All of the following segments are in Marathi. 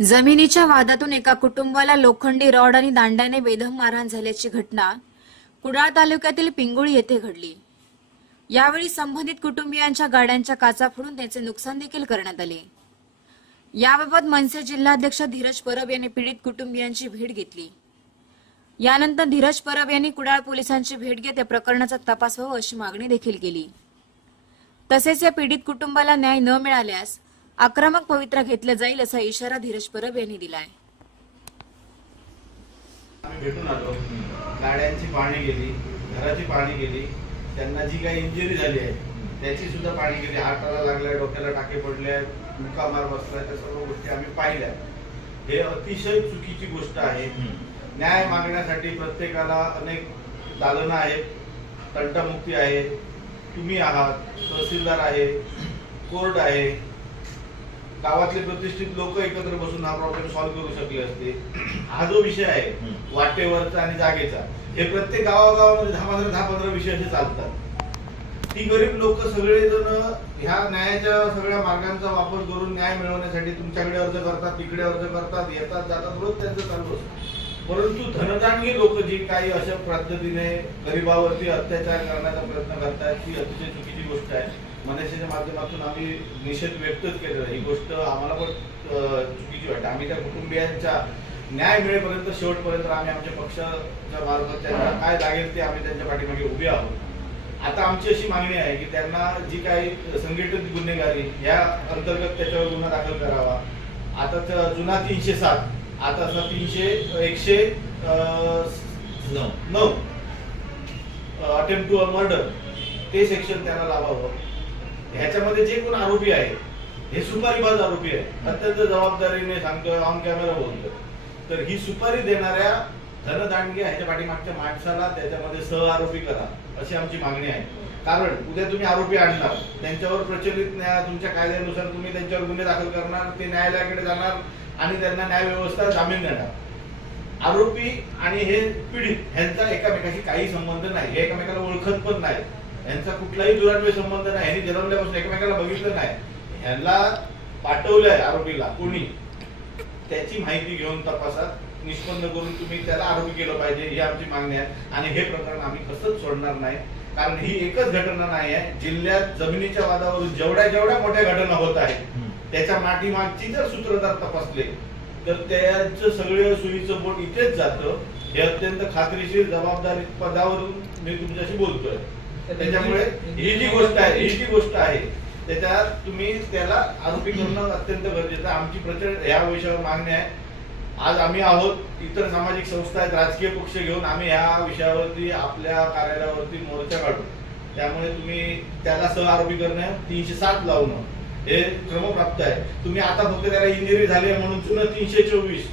जमिनीच्या वादातून एका कुटुंबाला लोखंडी रॉड आणि दांड्याने बेदम मारहाण झाल्याची घटना कुडाळ तालुक्यातील पिंगुळी येथे घडली. यावेळी संबंधित कुटुंबियांच्या गाड्यांच्या काचा फोडून त्याचे नुकसान देखील करण्यात आले. याबाबत मनसे जिल्हाध्यक्ष धीरज परब यांनी पीडित कुटुंबियांची भेट घेतली. यानंतर धीरज परब यांनी कुडाळ पोलिसांची भेट घेत या प्रकरणाचा तपास व्हावा अशी मागणी देखील केली. तसेच या पीडित कुटुंबाला न्याय न मिळाल्यास आक्रमक पवित्रा घेतलं जाईल असा इशारा धीरज परब यांनी दिलाय. आम्ही भेटून आलो. गाड्यांची पाहणी गेली घराची पाहणी गेली. त्यांना जी काही इंजुरी झाली आहे त्याची सुद्धा पाहणी गेली. हाताला लागल्या डोक्याला टाके पडले मुका मार बसला त्या सर्व गोष्टी आम्ही पाहिल्या. हे अतिशय चुकीची गोष्ट आहे. न्याय मागण्यासाठी प्रत्येकाला अनेक दालनं आहेत तंटामुक्ती आहे. तुम्ही आहात तहसीलदार आहे कोर्ट आहे. गावातले प्रतिष्ठित लोक एकत्र बसून हा प्रॉब्लेम सॉल्व्ह करू शकले असते. हा जो विषय आहे वाटेवरचा आणि जागेचा हे प्रत्येक गावागावामध्ये दहा पंधरा दहा पंधरा विषय असे चालतात. ती गरीब लोक सगळेजण ह्या न्यायाच्या सगळ्या मार्गांचा वापर करून न्याय मिळवण्यासाठी तुमच्याकडे अर्ज करतात तिकडे अर्ज करतात येतात जातात रोज त्यांचं चालू असतं. परंतु धनदानगी लोक जी काही अशा पद्धतीने गरिबावरती अत्याचार करण्याचा प्रयत्न करतात ती अतिशय चुकीची गोष्ट आहे. मनसेच्या माध्यमातून आम्ही निषेध व्यक्तच केलेला. ही गोष्ट आम्हाला पण अं, चुकीची वाटते. आम्ही त्या कुटुंबियांच्या न्याय मिळेपर्यंत शेवटपर्यंत आम्ही आमच्या पक्षाच्या मार्फत त्यांना काय लागेल ते आम्ही त्यांच्या पाठीमागे उभे आहोत. आता आमची अशी मागणी आहे की त्यांना जी काही संघटित गुन्हेगारी या अंतर्गत त्याच्यावर गुन्हा दाखल करावा. आता जुना तीनशे सात आता असा तीनशे एकशे अं, नऊ. अटेम्प्ट टू मर्डर ते सेक्शन त्याला लावावं. ह्याच्यामध्ये जे कोण आरोपी आहे हे सुपारीबाज आरोपी आहे. अत्यंत जबाबदारीने सांगतोय ऑन कॅमेरा बोलतोय. तर ही सुपारी देणाऱ्या धनदांडगे ह्याच्या पाठीमागच्या माणसाला त्याच्यामध्ये सह आरोपी करा अशी आमची मागणी आहे. कारण उद्या तुम्ही आरोपी आणणार त्यांच्यावर प्रचलित न्याय तुमच्या कायद्यानुसार तुम्ही त्यांच्यावर गुन्हे दाखल करणार ते न्यायालयाकडे जाणार आणि त्यांना न्याय व्यवस्था जामीन देणार. आरोपी आणि हे पीडित ह्यांचा एकामेकाशी काही संबंध नाही हे एकमेकाला ओळखत पण नाही. यांचा कुठलाही दुरान्वय संबंध नाही. यांनी जन्मल्यापासून एकमेकाला बघितलं नाही. ह्यांना पाठवलंय आरोपीला कोणी? त्याची माहिती घेऊन तपासात. निष्पन्न करून तुम्ही त्याला आरोपी केलं पाहिजे ही आमची मागणी आहे. आणि हे प्रकरण आम्ही कसंच सोडणार नाही. कारण ही एकच घटना नाही आहे. जिल्ह्यात जमिनीच्या वादावरून जेवढ्या जेवढ्या मोठ्या घटना होत आहेत त्याच्या माठीमागची जर सूत्रधार तपासले तर त्याचं सगळं सुईचं बोट इथेच जातं. हे अत्यंत खात्रीशीर जबाबदारी पदावरून मी तुमच्याशी बोलतोय. त्याच्यामुळे ही जी गोष्ट आहे ही जी गोष्ट आहे त्याच्यात तुम्ही त्याला आरोपी करणं अत्यंत गरजेचं आमची प्रचंड या विषयावर मागणी आहे. आज आम्ही आहोत इतर सामाजिक संस्था आहेत राजकीय पक्ष घेऊन आम्ही ह्या विषयावरती आपल्या कार्यालयावरती मोर्चा काढू. त्यामुळे तुम्ही त्याला सह आरोपी करणं तीनशे सात लावणं हे क्रमप्राप्त आहे. तुम्ही आता फक्त त्याला इंजुरी झाली आहे म्हणून जुनं तीनशे चोवीस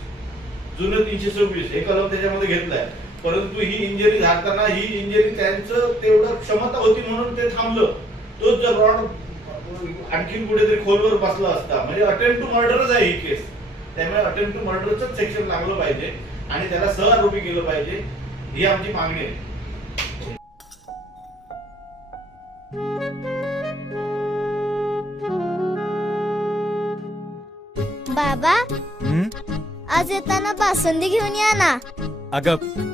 जुनं तीनशे चोवीस हे कलम त्याच्यामध्ये घेतलंय. परंतु ही इंजुरी झाडताना ही इंजुरी त्यांचं तेवढं क्षमता होती म्हणून ते थांबलं. तोच जर रॉड आणखीन कुठेतरी खोलवर बसला असता. म्हणजे अटेम्प्ट टू मर्डरच आहे ही केस त्यामुळे अटेम्प्ट टू मर्डरच सेक्शन लागलं पाहिजे आणि त्याला सह आरोपी केलं पाहिजे ही आमची मागणी आहे. बाबा हं? आज येताना बासुंदी घेऊन या ना. अगं